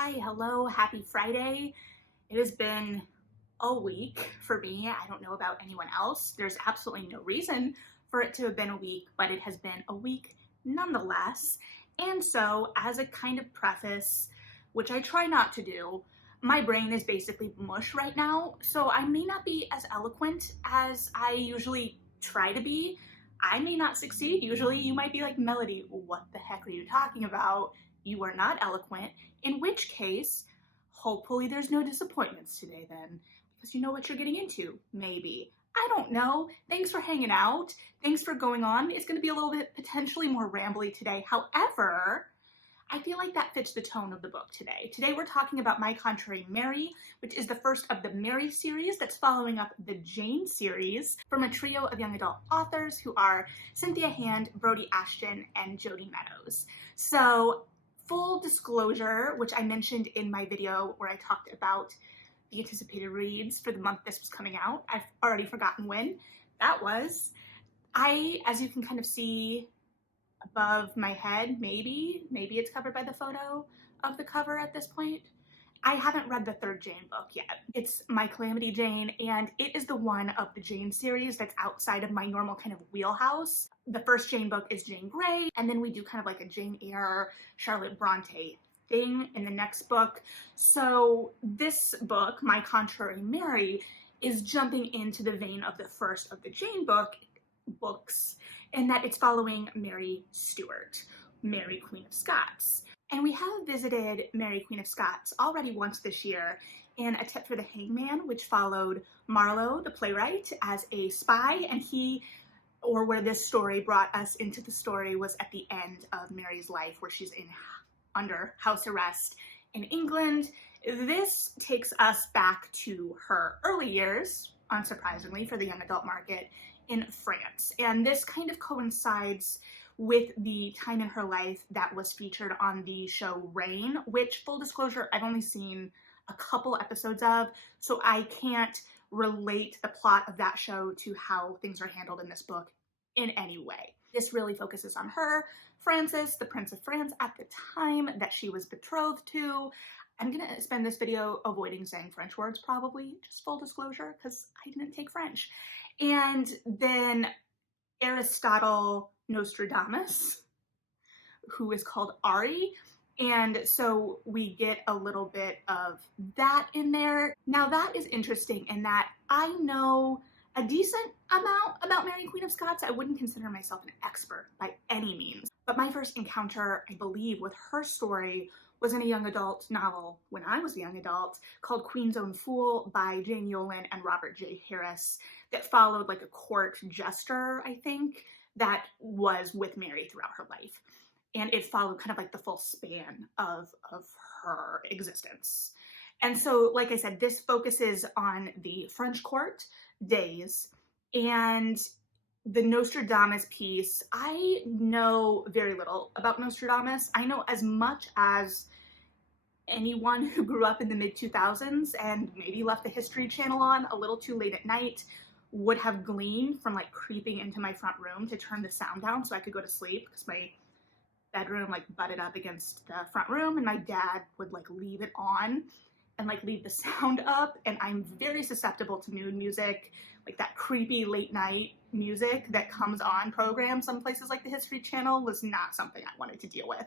Hi, hello, happy Friday. It has been a week for me. I don't know about anyone else. There's absolutely no reason for it to have been a week, but it has been a week nonetheless. And so, as a kind of preface, which I try not to do, my brain is basically mush right now, so I may not be as eloquent as I usually try to be. I may not succeed. Usually, you might be like, Melody, what the heck are you talking about? You are not eloquent. In which case, hopefully there's no disappointments today then, because you know what you're getting into, maybe. I don't know. Thanks for hanging out. Thanks for going on. It's going to be a little bit potentially more rambly today. However, I feel like that fits the tone of the book today. Today we're talking about My Contrary Mary, which is the first of the Mary series that's following up the Jane series from a trio of young adult authors who are Cynthia Hand, Brody Ashton, and Jodi Meadows. So, full disclosure, which I mentioned in my video where I talked about the anticipated reads for the month this was coming out. I've already forgotten when that was. As you can kind of see above my head, maybe it's covered by the photo of the cover at this point. I haven't read the third Jane book yet. It's My Calamity Jane, and it is the one of the Jane series that's outside of my normal kind of wheelhouse. The first Jane book is Jane Grey, and then we do kind of like a Jane Eyre, Charlotte Bronte thing in the next book. So this book, My Contrary Mary, is jumping into the vein of the first of the Jane books, in that it's following Mary Stuart, Mary Queen of Scots. And we have visited Mary Queen of Scots already once this year in A Tip for the Hangman, which followed Marlowe, the playwright, as a spy, and where this story brought us into the story was at the end of Mary's life, where she's under house arrest in England. This takes us back to her early years, unsurprisingly for the young adult market, in France. And this kind of coincides with the time in her life that was featured on the show Reign, which, full disclosure, I've only seen a couple episodes of, so I can't relate the plot of that show to how things are handled in this book in any way. This really focuses on her, Francis, the Prince of France, at the time that she was betrothed to. I'm gonna spend this video avoiding saying French words, probably, just full disclosure, because I didn't take French. And then Aristotle Nostradamus, who is called Ari. And so we get a little bit of that in there. Now that is interesting in that I know a decent amount about Mary Queen of Scots. I wouldn't consider myself an expert by any means. But my first encounter, I believe, with her story was in a young adult novel when I was a young adult called Queen's Own Fool by Jane Yolen and Robert J. Harris, that followed like a court jester, I think, that was with Mary throughout her life. And it followed kind of like the full span of her existence. And so, like I said, this focuses on the French court days, and the Nostradamus piece. I know very little about Nostradamus. I know as much as anyone who grew up in the mid-2000s and maybe left the History Channel on a little too late at night would have gleaned from like creeping into my front room to turn the sound down so I could go to sleep, because my bedroom like butted up against the front room, and my dad would like leave it on and like leave the sound up, and I'm very susceptible to mood music, like that creepy late night music that comes on programs. Some places like the History Channel was not something I wanted to deal with.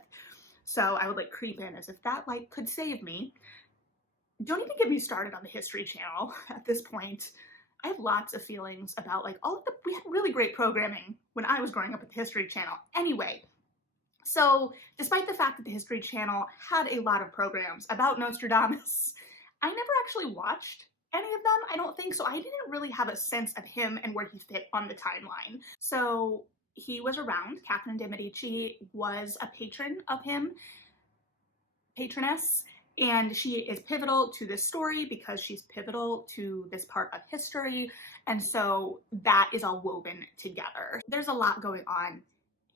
So I would like creep in as if that like could save me. Don't even get me started on the History Channel at this point. I have lots of feelings about like we had really great programming when I was growing up at the History Channel. Anyway, so despite the fact that the History Channel had a lot of programs about Nostradamus, I never actually watched any of them, I don't think, so I didn't really have a sense of him and where he fit on the timeline. So he was around. Catherine de' Medici was a patron of him, patroness, and she is pivotal to this story because she's pivotal to this part of history, and so that is all woven together. There's a lot going on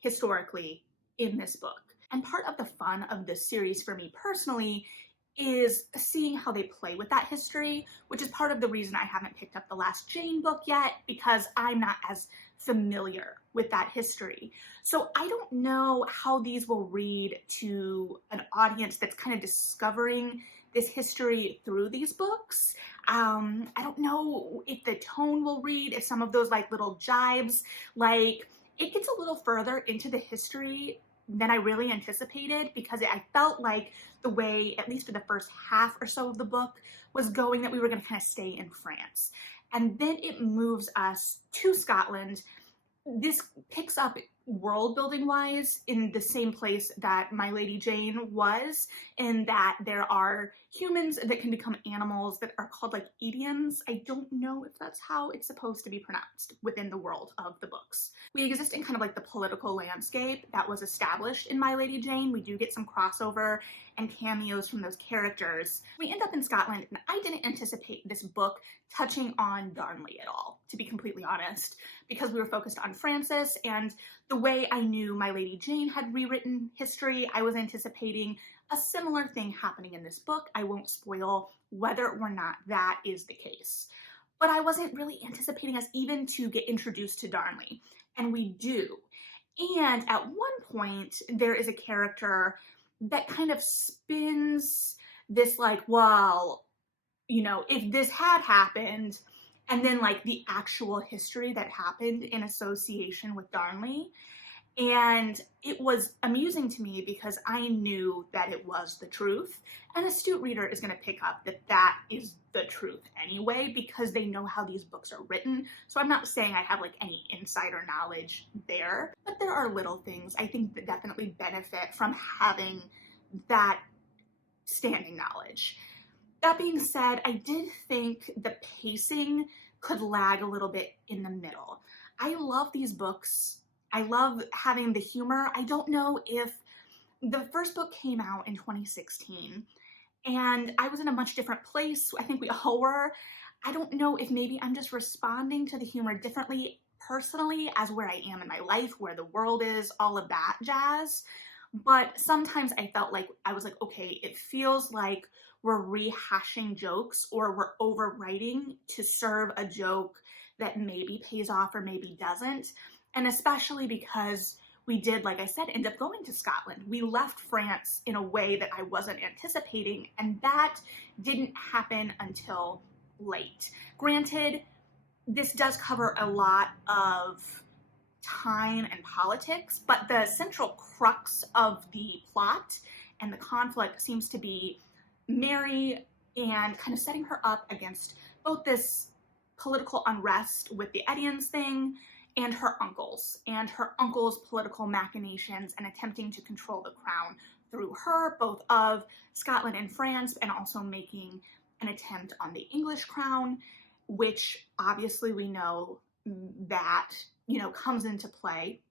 historically in this book, and part of the fun of this series for me personally is seeing how they play with that history, which is part of the reason I haven't picked up the last Jane book yet, because I'm not as familiar with that history. So I don't know how these will read to an audience that's kind of discovering this history through these books. I don't know if the tone will read, if some of those like little jibes, like it gets a little further into the history than I really anticipated, because I felt like the way, at least for the first half or so of the book, was going that we were going to kind of stay in France. And then it moves us to Scotland. This picks up world building wise in the same place that My Lady Jane was, in that there are humans that can become animals that are called like Edians. I don't know if that's how it's supposed to be pronounced within the world of the books. We exist in kind of like the political landscape that was established in My Lady Jane. We do get some crossover and cameos from those characters. We end up in Scotland, and I didn't anticipate this book touching on Darnley at all, to be completely honest, because we were focused on Frances, and the way I knew My Lady Jane had rewritten history, I was anticipating a similar thing happening in this book. I won't spoil whether or not that is the case. But I wasn't really anticipating us even to get introduced to Darnley, and we do. And at one point, there is a character that kind of spins this like, well, you know, if this had happened, and then like the actual history that happened in association with Darnley. And it was amusing to me because I knew that it was the truth. An astute reader is going to pick up that that is the truth anyway, because they know how these books are written. So I'm not saying I have like any insider knowledge there, but there are little things I think that definitely benefit from having that standing knowledge. That being said, I did think the pacing could lag a little bit in the middle. I love these books. I love having the humor. I don't know if the first book came out in 2016 and I was in a much different place. I think we all were. I don't know if maybe I'm just responding to the humor differently personally as where I am in my life, where the world is, all of that jazz. But sometimes I felt like I was like, okay, it feels like we're rehashing jokes or we're overwriting to serve a joke that maybe pays off or maybe doesn't. And especially because we did, like I said, end up going to Scotland. We left France in a way that I wasn't anticipating, and that didn't happen until late. Granted, this does cover a lot of time and politics, but the central crux of the plot and the conflict seems to be Mary and kind of setting her up against both this political unrest with the Edians thing and her uncle's political machinations and attempting to control the crown through her, both of Scotland and France, and also making an attempt on the English crown, which obviously we know that, you know, comes into play.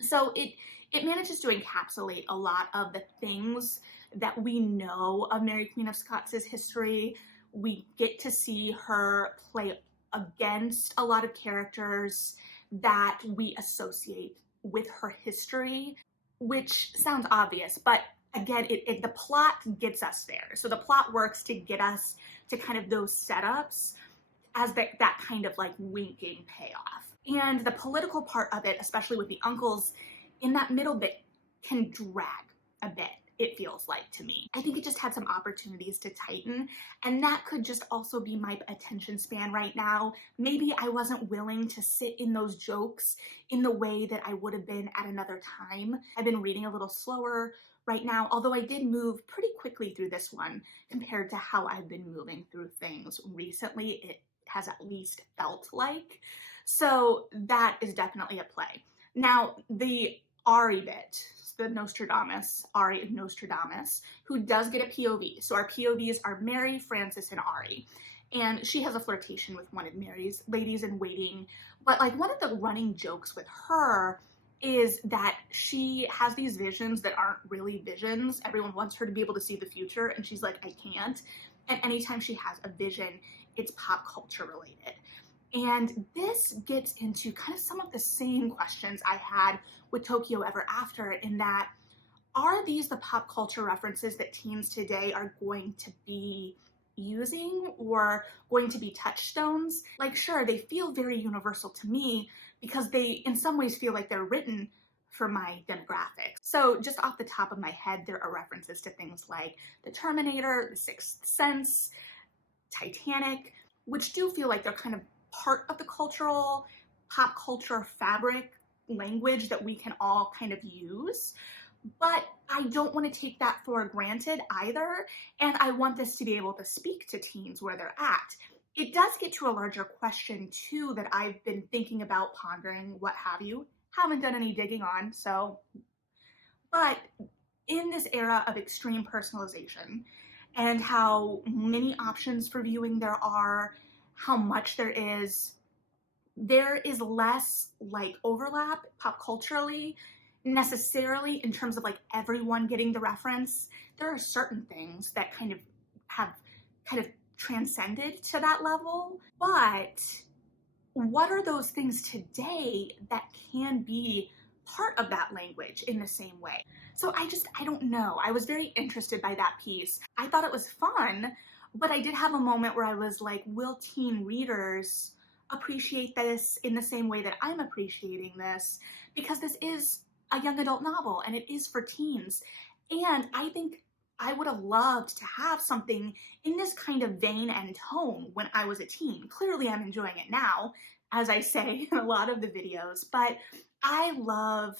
So it manages to encapsulate a lot of the things that we know of Mary Queen of Scots' history. We get to see her play against a lot of characters that we associate with her history, which sounds obvious, but again, the plot gets us there. So the plot works to get us to kind of those setups as that kind of like winking payoff. And the political part of it, especially with the uncles, in that middle bit can drag a bit, it feels like to me. I think it just had some opportunities to tighten, and that could just also be my attention span right now. Maybe I wasn't willing to sit in those jokes in the way that I would have been at another time. I've been reading a little slower right now, although I did move pretty quickly through this one compared to how I've been moving through things recently. It has at least felt like. So that is definitely a play. Now, the Ari bit, the Nostradamus, Ari Nostradamus, who does get a POV. So our POVs are Mary, Frances, and Ari. And she has a flirtation with one of Mary's ladies in waiting. But like one of the running jokes with her is that she has these visions that aren't really visions. Everyone wants her to be able to see the future, and she's like, I can't. And anytime she has a vision, it's pop culture related. And this gets into kind of some of the same questions I had with Tokyo Ever After, in that are these the pop culture references that teens today are going to be using or going to be touchstones? Like, sure, they feel very universal to me because they, in some ways, feel like they're written for my demographics. So, just off the top of my head, there are references to things like The Terminator, The Sixth Sense, Titanic, which do feel like they're kind of part of the cultural, pop culture fabric language that we can all kind of use. But I don't want to take that for granted either. And I want this to be able to speak to teens where they're at. It does get to a larger question too that I've been thinking about, pondering, what have you. Haven't done any digging on, so. But in this era of extreme personalization and how many options for viewing there are, how much there is less like overlap pop culturally necessarily in terms of like everyone getting the reference. There are certain things that have kind of transcended to that level, but what are those things today that can be part of that language in the same way? So I don't know. I was very interested by that piece. I thought it was fun, but I did have a moment where I was like, will teen readers appreciate this in the same way that I'm appreciating this? Because this is a young adult novel and it is for teens. And I think I would have loved to have something in this kind of vein and tone when I was a teen. Clearly, I'm enjoying it now, as I say in a lot of the videos, but I love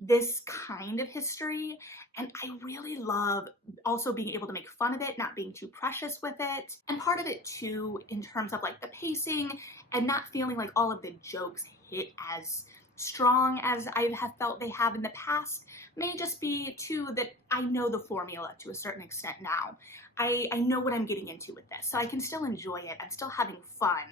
this kind of history, and I really love also being able to make fun of it, not being too precious with it. And part of it too, in terms of like the pacing and not feeling like all of the jokes hit as strong as I have felt they have in the past, may just be too that I know the formula to a certain extent now. I know what I'm getting into with this, so I can still enjoy it. I'm still having fun,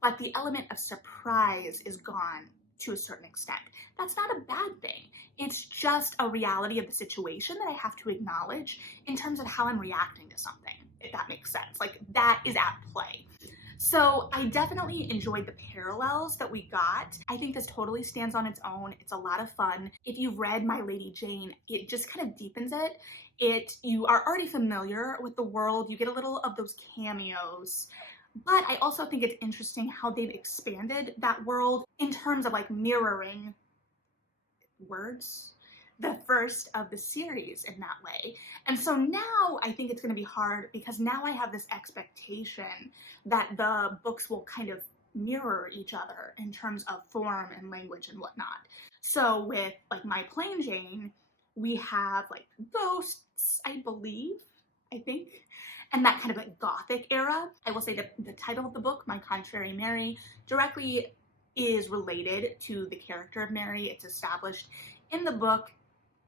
but the element of surprise is gone to a certain extent. That's not a bad thing. It's just a reality of the situation that I have to acknowledge in terms of how I'm reacting to something, if that makes sense. Like, that is at play. So I definitely enjoyed the parallels that we got. I think this totally stands on its own. It's a lot of fun. If you've read My Lady Jane, it just kind of deepens it. You are already familiar with the world. You get a little of those cameos. But I also think it's interesting how they've expanded that world in terms of like mirroring words, the first of the series in that way. And so now I think it's going to be hard because now I have this expectation that the books will kind of mirror each other in terms of form and language and whatnot. So with like My Plain Jane, we have like ghosts, I believe, I think, and that kind of like gothic era. I will say that the title of the book, My Contrary Mary, directly is related to the character of Mary. It's established in the book,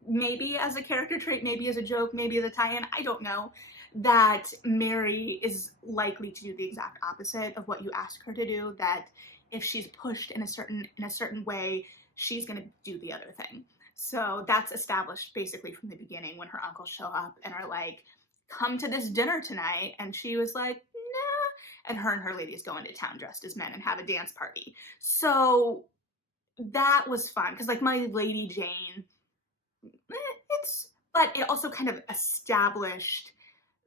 maybe as a character trait, maybe as a joke, maybe as a tie-in, I don't know, that Mary is likely to do the exact opposite of what you ask her to do, that if she's pushed in a certain way, she's going to do the other thing. So that's established basically from the beginning when her uncles show up and are like, come to this dinner tonight, and she was like, nah, and her ladies go into town dressed as men and have a dance party. So that was fun because like My Lady Jane, but it also kind of established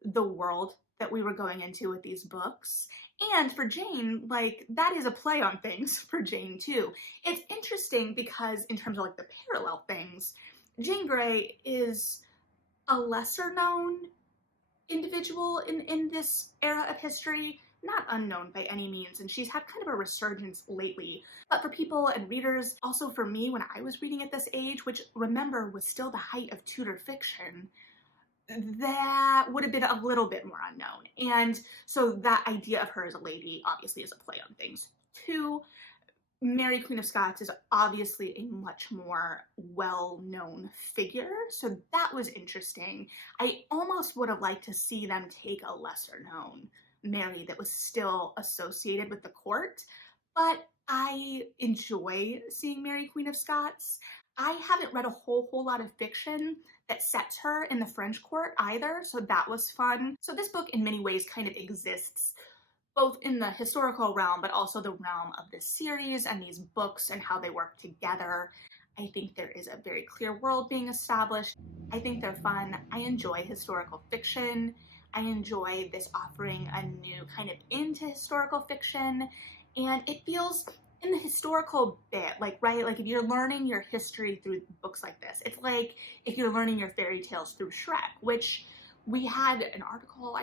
the world that we were going into with these books. And for Jane, like, that is a play on things for Jane too. It's interesting because in terms of like the parallel things, Jane Grey is a lesser known individual in this era of history, not unknown by any means, and she's had kind of a resurgence lately. But for people and readers, also for me when I was reading at this age, which remember was still the height of Tudor fiction, that would have been a little bit more unknown. And so that idea of her as a lady obviously is a play on things too. Mary Queen of Scots is obviously a much more well-known figure, so that was interesting. I almost would have liked to see them take a lesser-known Mary that was still associated with the court, but I enjoy seeing Mary Queen of Scots. I haven't read a whole lot of fiction that sets her in the French court either, so that was fun. So this book in many ways kind of exists both in the historical realm, but also the realm of this series and these books and how they work together. I think there is a very clear world being established. I think they're fun. I enjoy historical fiction. I enjoy this offering a new kind of into historical fiction. And it feels in the historical bit, like, right, like if you're learning your history through books like this, it's like if you're learning your fairy tales through Shrek, which I read an article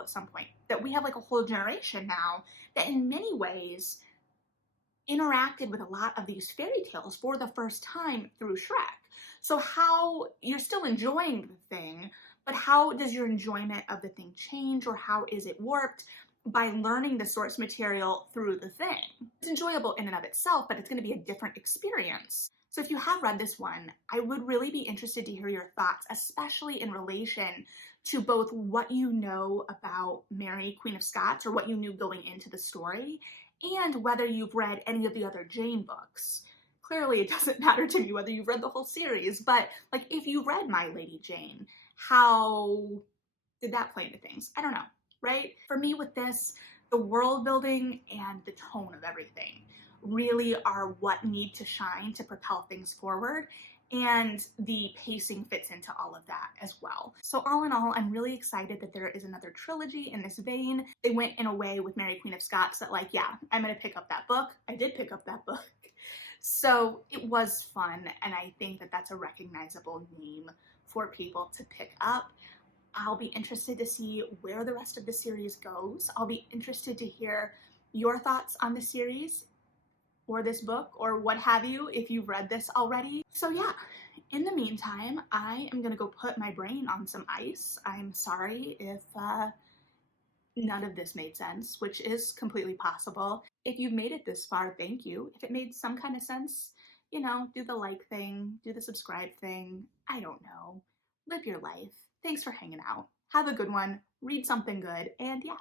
at some point that we have like a whole generation now that in many ways interacted with a lot of these fairy tales for the first time through Shrek. So how you're still enjoying the thing, but how does your enjoyment of the thing change, or how is it warped by learning the source material through the thing? It's enjoyable in and of itself, but it's going to be a different experience. So if you have read this one, I would really be interested to hear your thoughts, especially in relation to both what you know about Mary, Queen of Scots, or what you knew going into the story, and whether you've read any of the other Jane books. Clearly, it doesn't matter to me whether you've read the whole series, but like if you read My Lady Jane, how did that play into things? I don't know, right? For me with this, the world building and the tone of everything really are what need to shine to propel things forward. And the pacing fits into all of that as well. So all in all, I'm really excited that there is another trilogy in this vein. They went in a way with Mary Queen of Scots that like, yeah, I'm gonna pick up that book. I did pick up that book. So it was fun, and I think that that's a recognizable name for people to pick up. I'll be interested to see where the rest of the series goes. I'll be interested to hear your thoughts on the series or this book or what have you if you've read this already. So yeah, in the meantime, I am gonna go put my brain on some ice. I'm sorry if none of this made sense, which is completely possible. If you've made it this far, thank you. If it made some kind of sense, you know, do the like thing, do the subscribe thing. I don't know. Live your life. Thanks for hanging out. Have a good one. Read something good. And yeah,